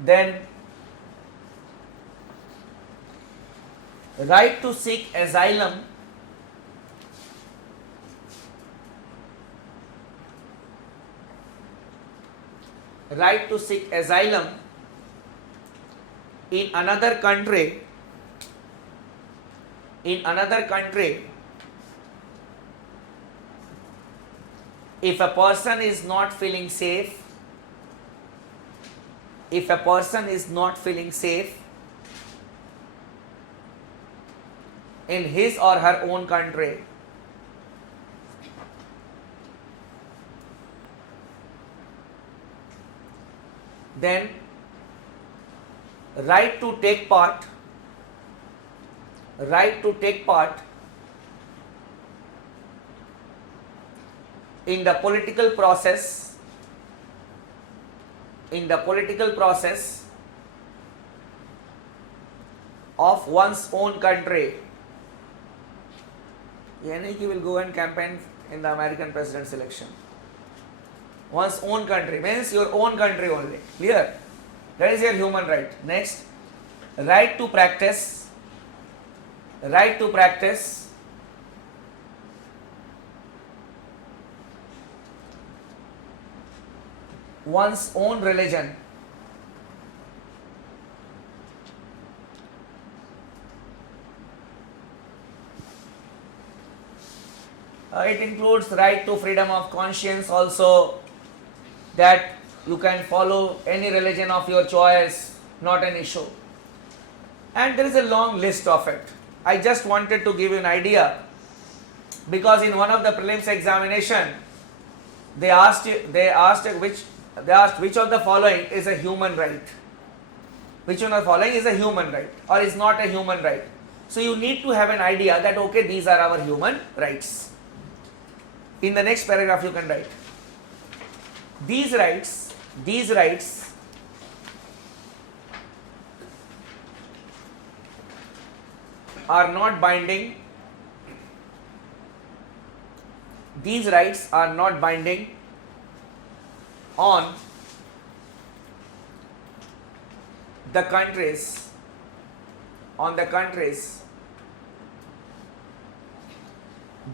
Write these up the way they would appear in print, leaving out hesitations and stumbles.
Then right to seek asylum in another country if a person is not feeling safe in his or her own country, then right to take part in the political process of one's own country. Yani he will go and campaign in the American president's election. One's own country means your own country only. Clear? That is your human right. Next, right to practice one's own religion. It includes right to freedom of conscience also, that you can follow any religion of your choice, not an issue. And there is a long list of it. I just wanted to give you an idea, because in one of the prelims examination they asked which of the following is a human right. Which one of the following is a human right or is not a human right. So you need to have an idea that okay, these are our human rights. In the next paragraph you can write, these rights are not binding. These rights are not binding on the countries,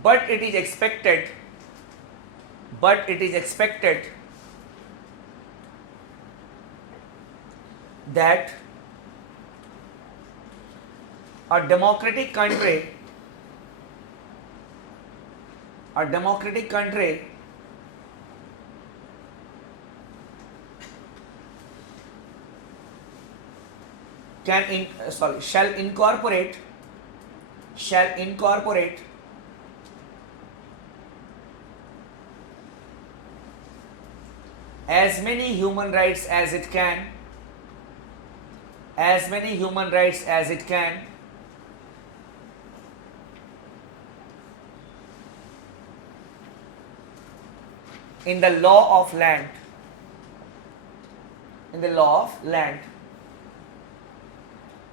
but it is expected that a democratic country shall incorporate as many human rights as it can in the law of land.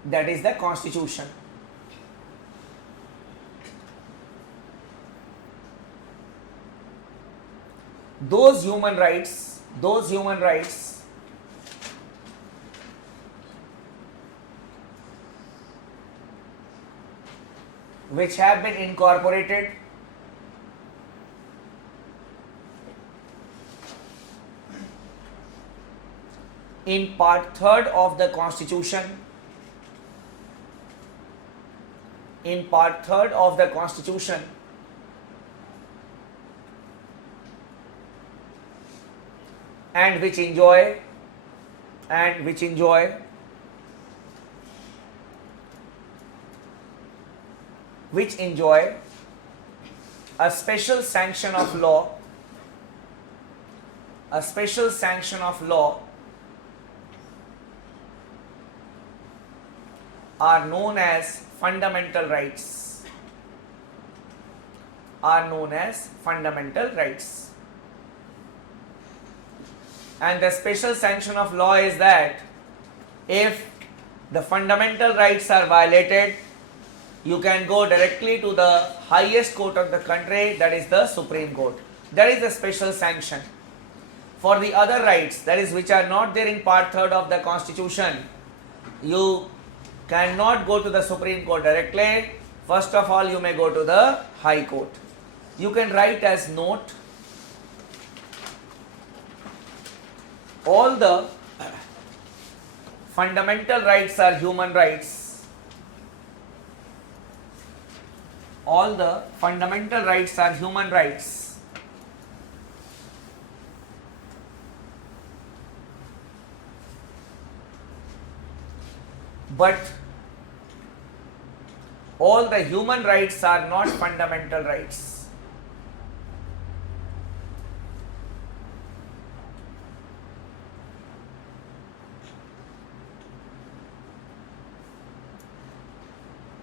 That is the constitution. Those human rights which have been incorporated in part 3rd of the constitution, and which enjoy a special sanction of law, are known as fundamental rights. And the special sanction of law is that if the fundamental rights are violated, you can go directly to the highest court of the country, that is the Supreme Court. That is the special sanction. For the other rights, that is, which are not there in part 3rd of the Constitution, you cannot go to the Supreme Court directly. First of all, you may go to the High Court. You can write as note, all the fundamental rights are human rights. All the fundamental rights are human rights. But all the human rights are not fundamental rights.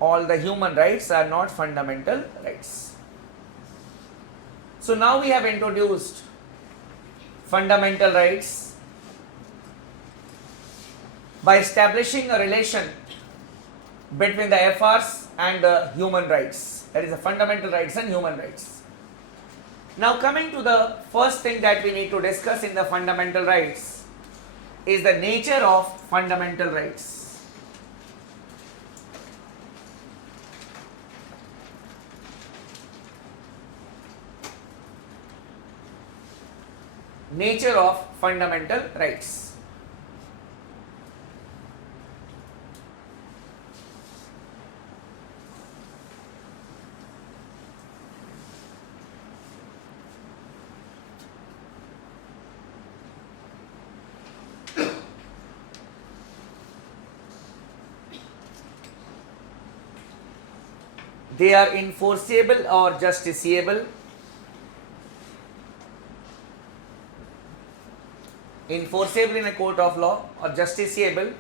All the human rights are not fundamental rights. So now we have introduced fundamental rights by establishing a relation between the FRs and the human rights, that is the fundamental rights and human rights. Now coming to the first thing that we need to discuss in the fundamental rights is the nature of fundamental rights. Nature of fundamental rights. They are enforceable or justiciable. Enforceable in a court of law or justiciable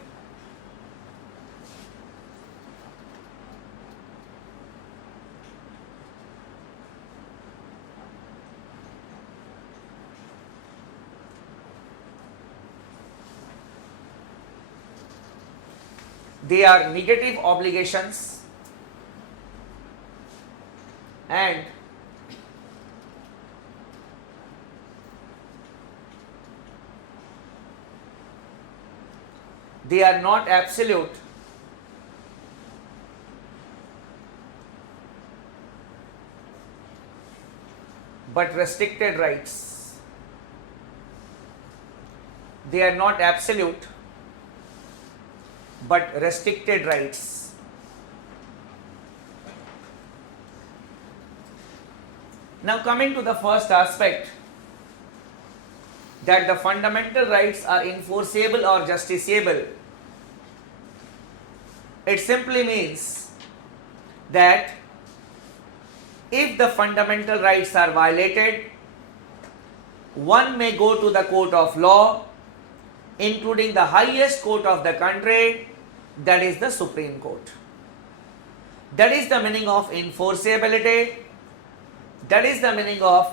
they are negative obligations and they are not absolute but restricted rights. They are not absolute but restricted rights. Now coming to the first aspect, that the fundamental rights are enforceable or justiciable. It simply means that if the fundamental rights are violated, one may go to the court of law, including the highest court of the country, that is the Supreme Court. That is the meaning of enforceability. That is the meaning of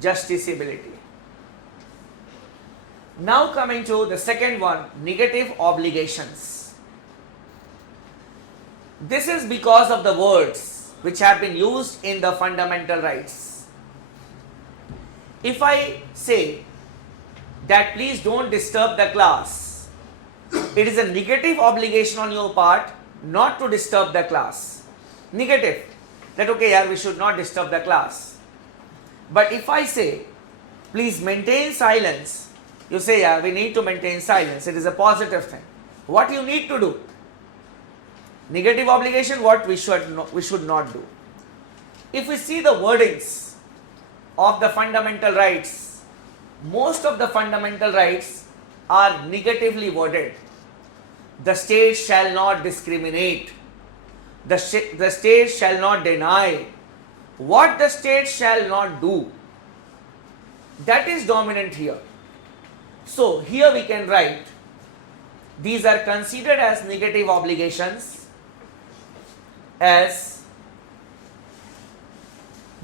justiciability. Now coming to the second one, negative obligations. This is because of the words which have been used in the fundamental rights. If I say that please don't disturb the class, it is a negative obligation on your part not to disturb the class. Negative. That okay, yeah, we should not disturb the class. But if I say, please maintain silence, you say, yeah, we need to maintain silence. It is a positive thing. What you need to do? Negative obligation, what we should not do. If we see the wordings of the fundamental rights, most of the fundamental rights are negatively worded. The state shall not discriminate. The state shall not deny. What the state shall not do, that is dominant here. So here we can write, these are considered as negative obligations, as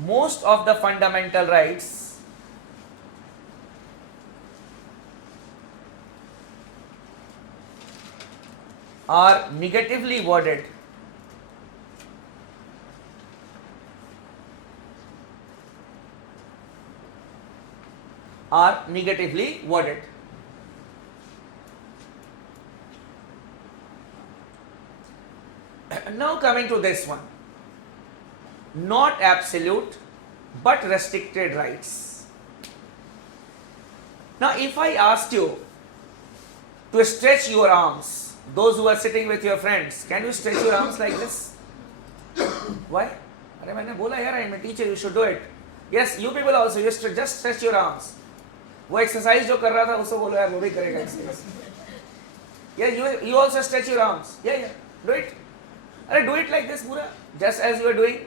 most of the fundamental rights are negatively worded. are negatively worded. Now coming to this one, not absolute but restricted rights. Now if I asked you to stretch your arms, those who are sitting with your friends, can you stretch your arms like this? Why? अरे मैंने बोला यार, I'm a teacher, you should do it. Yes, you people also, you just stretch your arms. वो exercise जो कर रहा था उसको बोलो यार वो भी करेगा exercise. Yeah, you also stretch your arms. Yeah, do it. अरे do it like this पूरा, just as you are doing.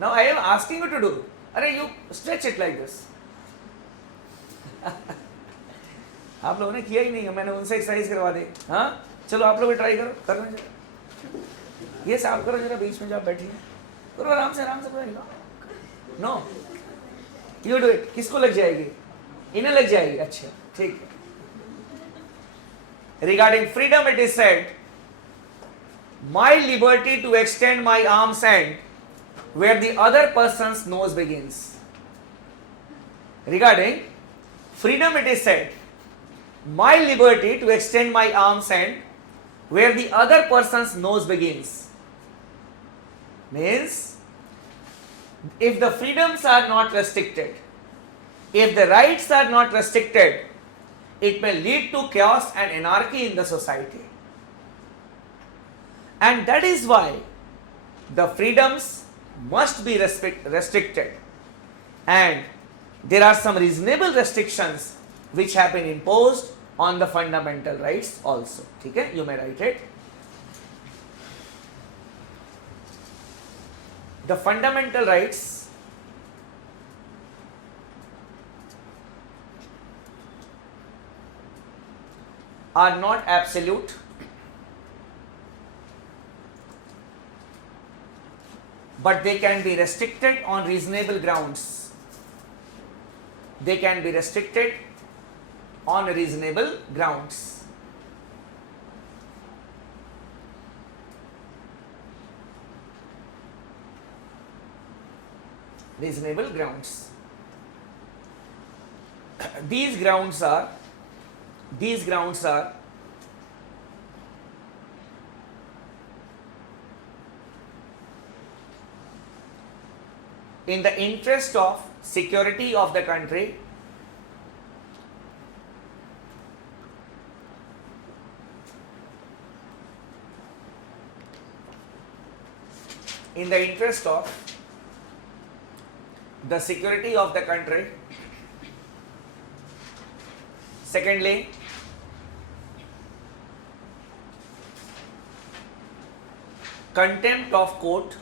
Now I am asking you to do. अरे you stretch it like this. आप लोगों ने किया ही नहीं है, मैंने उनसे एक्सरसाइज करवा दी. हाँ चलो आप लोग भी ट्राई करो, करना चाहिए. ये साफ करो जरा, बीच में जब बैठिए करो आराम से करो. No you do it. किसको लग जाएगी? इन्हें लग जाएगी. अच्छा ठीक है. Regarding freedom it is said, my liberty to extend my arms and where the other person's nose begins. Regarding freedom it is said, my liberty to extend my arm's end where the other person's nose begins. Means, if the freedoms are not restricted, if the rights are not restricted, it may lead to chaos and anarchy in the society. And that is why the freedoms must be restricted, and there are some reasonable restrictions which have been imposed on the fundamental rights also. ठीक है, you may write it. The fundamental rights are not absolute, but they can be restricted on reasonable grounds. They can be restricted on reasonable grounds. Reasonable grounds. These grounds are in the interest of security of the country, in the interest of the security of the country. Secondly, contempt of court,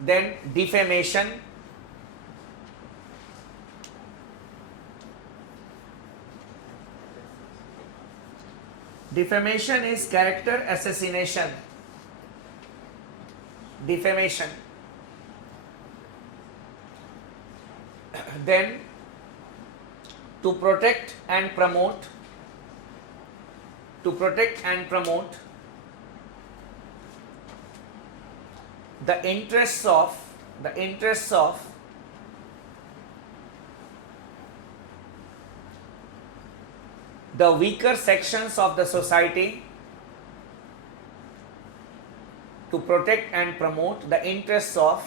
then defamation, defamation is character assassination. Defamation. Then to protect and promote the interests of the weaker sections of the society, to protect and promote the interests of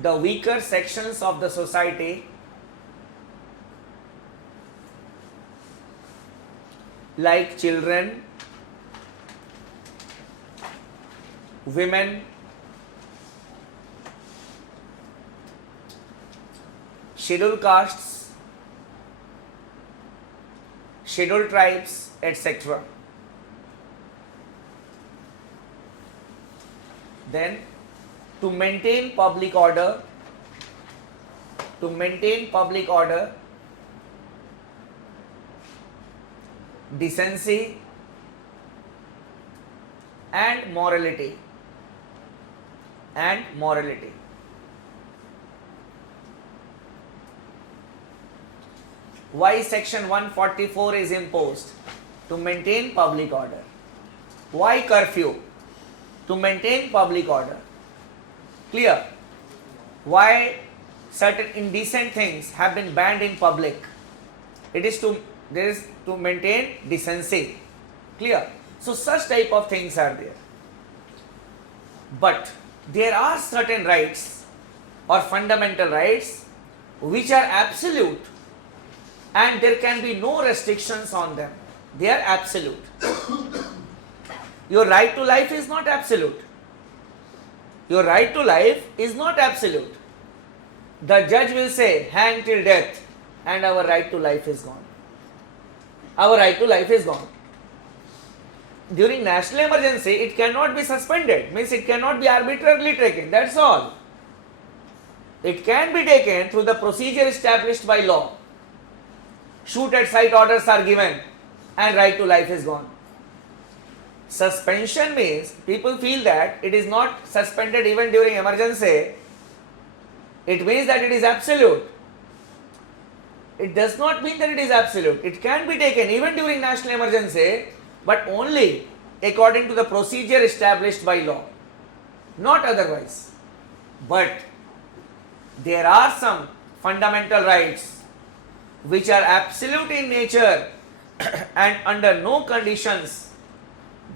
the weaker sections of the society, like children, women, scheduled castes, scheduled tribes, etc. Then to maintain public order, decency and morality. Why section 144 is imposed? To maintain public order. Why curfew? To maintain public order. Clear? Why certain indecent things have been banned in public? It is to maintain decency. Clear? So such type of things are there. But there are certain rights or fundamental rights which are absolute and there can be no restrictions on them. They are absolute. Your right to life is not absolute. Your right to life is not absolute. The judge will say hang till death and our right to life is gone. Our right to life is gone. During national emergency, it cannot be suspended, means it cannot be arbitrarily taken, that's all. It can be taken through the procedure established by law. Shoot at sight orders are given and right to life is gone. Suspension means people feel that it is not suspended even during emergency. It means that it is absolute. It does not mean that it is absolute. It can be taken even during national emergency, but only according to the procedure established by law, not otherwise. But there are some fundamental rights which are absolute in nature and under no conditions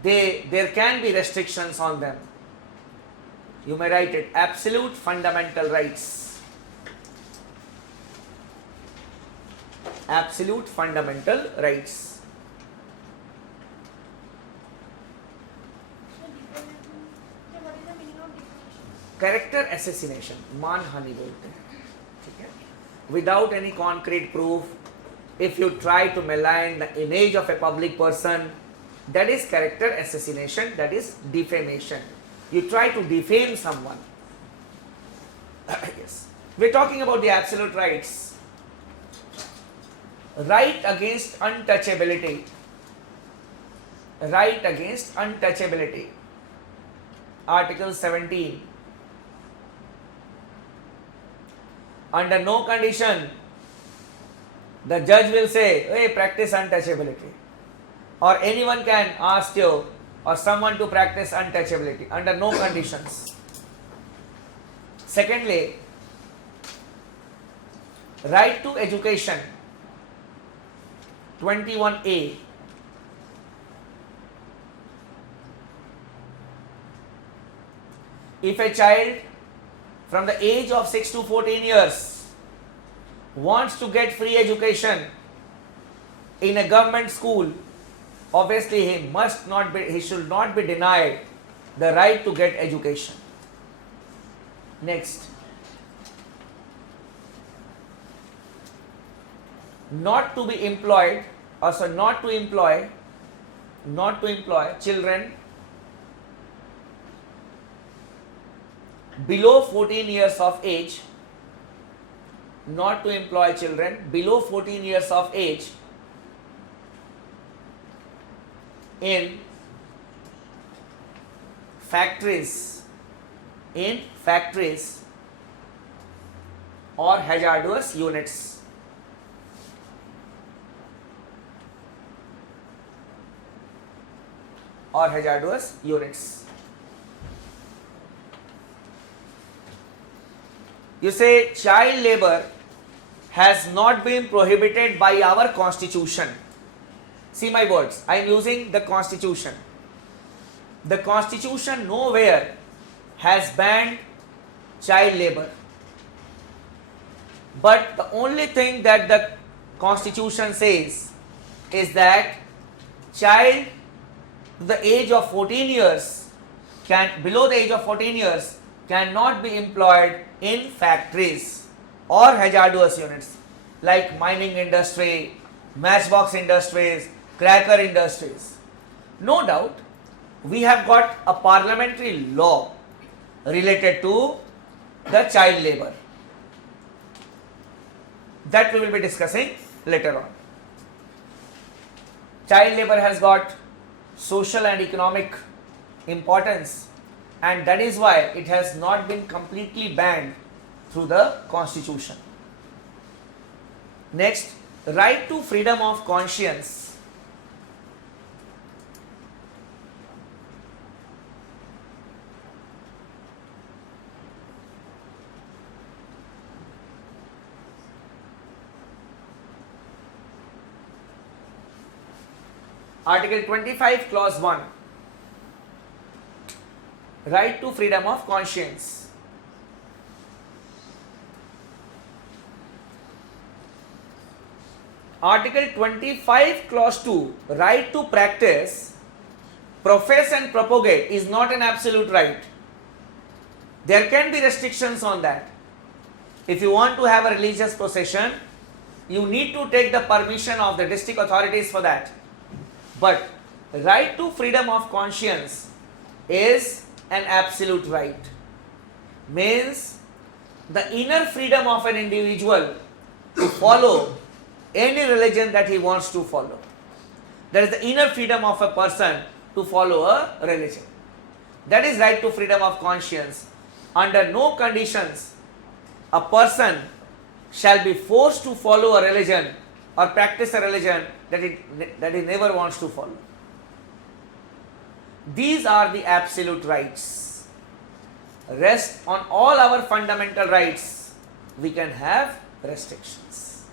there can be restrictions on them. You may write it, absolute fundamental rights. Absolute fundamental rights. Character assassination, मानहानि बोलते हैं, ठीक है? Without any concrete proof, if you try to malign the image of a public person, that is character assassination, that is defamation. You try to defame someone. Yes. We are talking about the absolute rights. Right against untouchability. Right against untouchability. Article 17. Under no condition, the judge will say, hey, practice untouchability. Or anyone can ask you or someone to practice untouchability under no conditions. Secondly, right to education, 21A. If a child from the age of 6 to 14 years wants to get free education in a government school, obviously he should not be denied the right to get education. Next, not to be employed, also not to employ children below 14 years of age, not to employ children below 14 years of age in factories or hazardous units. Or hazardous units. You say child labor has not been prohibited by our constitution. See my words, I am using the constitution. The constitution nowhere has banned child labor. But the only thing that the constitution says is that child to the age of 14 years below the age of 14 years cannot be employed in factories or hazardous units like mining industry, matchbox industries, cracker industries. No doubt, we have got a parliamentary law related to the child labor that we will be discussing later on. Child labor has got social and economic importance, and that is why it has not been completely banned through the constitution. Next, right to freedom of conscience. Article 25 clause 1, right to freedom of conscience. Article 25 clause 2, right to practice, profess and propagate is not an absolute right. There can be restrictions on that. If you want to have a religious procession, you need to take the permission of the district authorities for that. But right to freedom of conscience is an absolute right. Means the inner freedom of an individual to follow any religion that he wants to follow. That is the inner freedom of a person to follow a religion. That is right to freedom of conscience. Under no conditions a person shall be forced to follow a religion or practice a religion that he never wants to follow. These are the absolute rights. Rest on all our fundamental rights, we can have restrictions.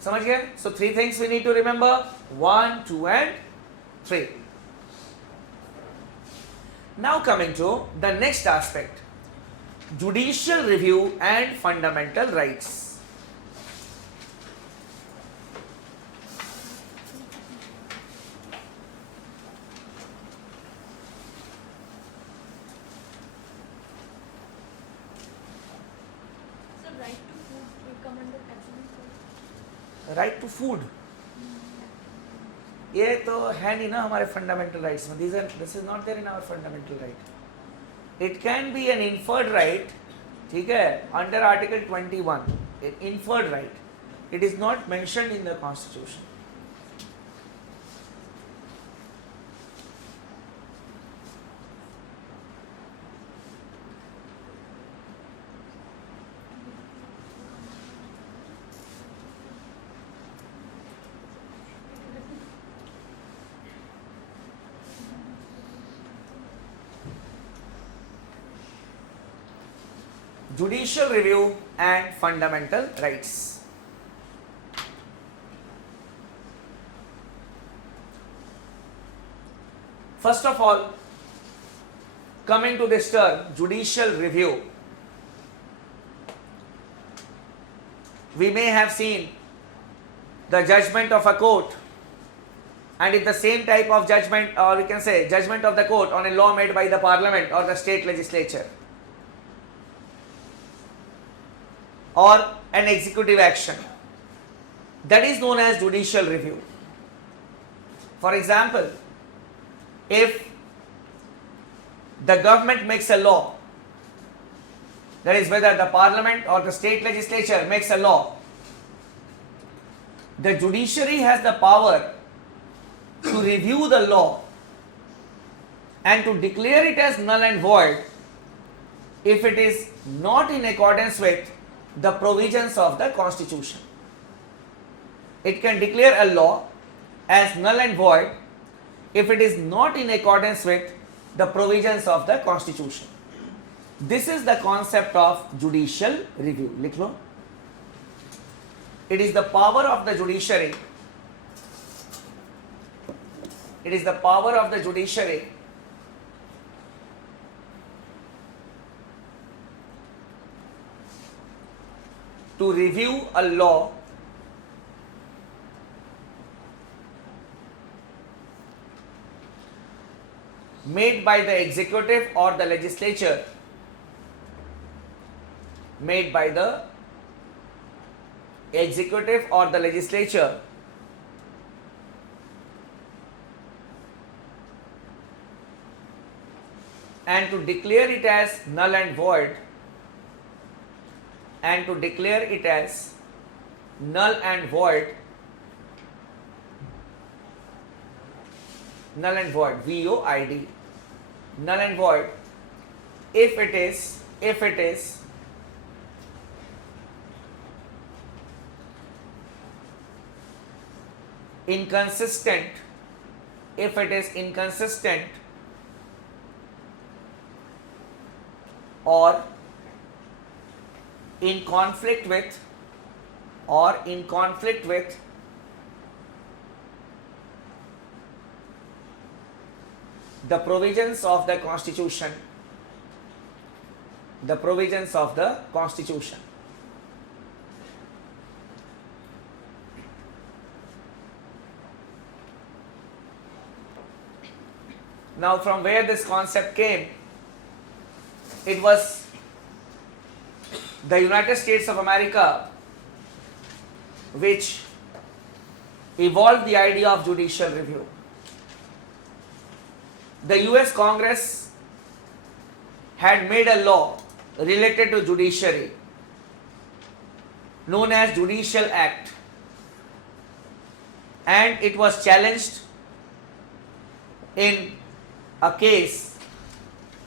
समझ गए? So 3 things we need to remember, 1, 2 and 3. Now coming to the next aspect, judicial review and fundamental rights. So right to food will come under absolute right. Right to food, ये तो है नहीं ना हमारे fundamental rights में. This is not there in our fundamental right. It can be an inferred right, ठीक है, under article 21, an inferred right. It is not mentioned in the constitution. Judicial review and fundamental rights. First of all, coming to this term, judicial review, we may have seen the judgment of a court, and if the same type of judgment, or we can say judgment of the court on a law made by the parliament or the state legislature, or an executive action, that is known as judicial review. For example, if the government makes a law, that is whether the parliament or the state legislature makes a law, the judiciary has the power to review the law and to declare it as null and void if it is not in accordance with the provisions of the Constitution. It can declare a law as null and void if it is not in accordance with the provisions of the Constitution. This is the concept of judicial review. लिख लो. It is the power of the judiciary. It is the power of the judiciary to review a law made by the executive or the legislature, made by the executive or the legislature, and to declare it as null and void, and to declare it as null and void, null and void, VOID, null and void, if it is inconsistent, if it is inconsistent or in conflict with the provisions of the Constitution, the provisions of the Constitution. Now, from where this concept came, it was the United States of America which evolved the idea of judicial review. The US Congress had made a law related to judiciary known as Judicial Act, and it was challenged in a case,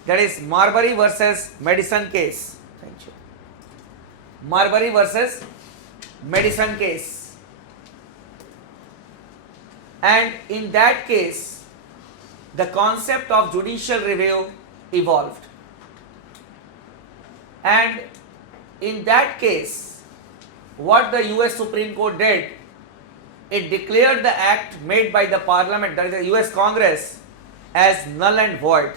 that is Marbury versus Madison case. Thank you. Marbury versus Madison case. And in that case, the concept of judicial review evolved. And in that case, what the US Supreme Court did, it declared the act made by the Parliament, that is the US Congress, as null and void.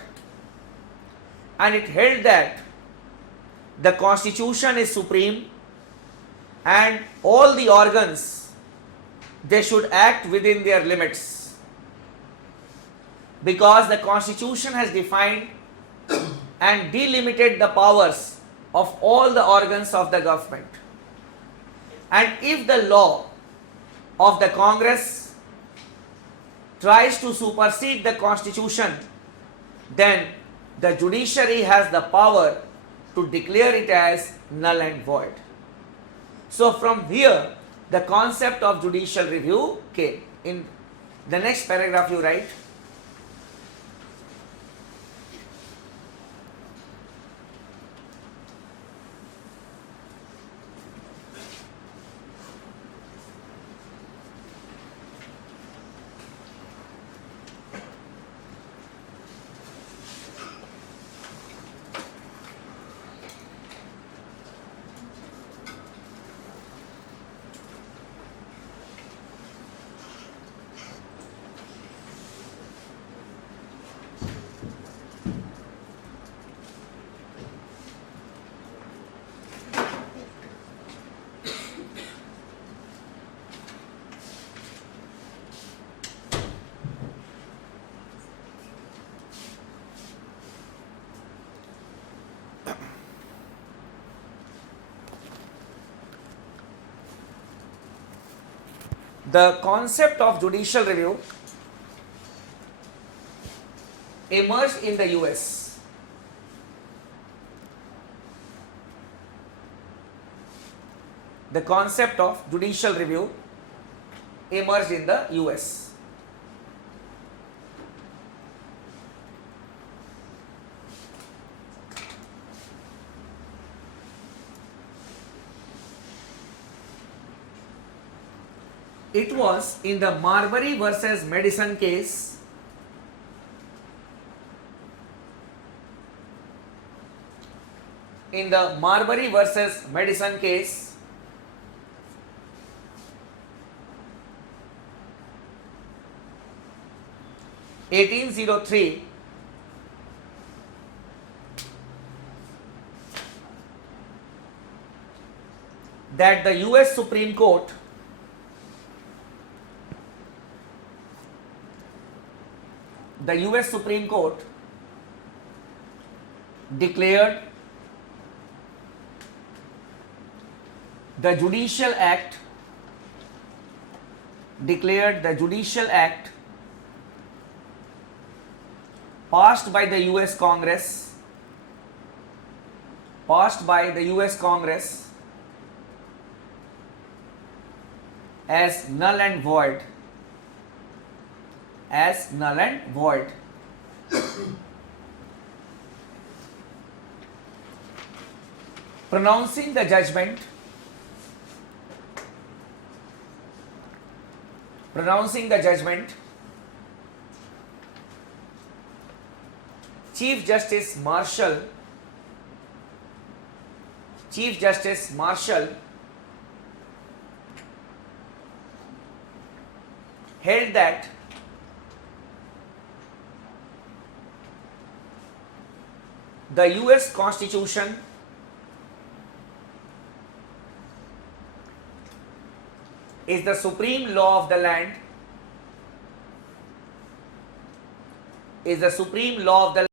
And it held that the Constitution is supreme and all the organs, they should act within their limits, because the Constitution has defined and delimited the powers of all the organs of the government. And if the law of the Congress tries to supersede the Constitution, then the judiciary has the power to declare it as null and void. So from here, the concept of judicial review came. In the next paragraph you write, the concept of judicial review emerged in the US. The concept of judicial review emerged in the US. It was in the Marbury versus Madison case in the Marbury versus Madison case, (1803), that the US Supreme Court declared the Judicial Act passed by the US Congress as null and void. Pronouncing the judgment, Chief Justice Marshall held that the US Constitution is the supreme law of the land, is the supreme law of the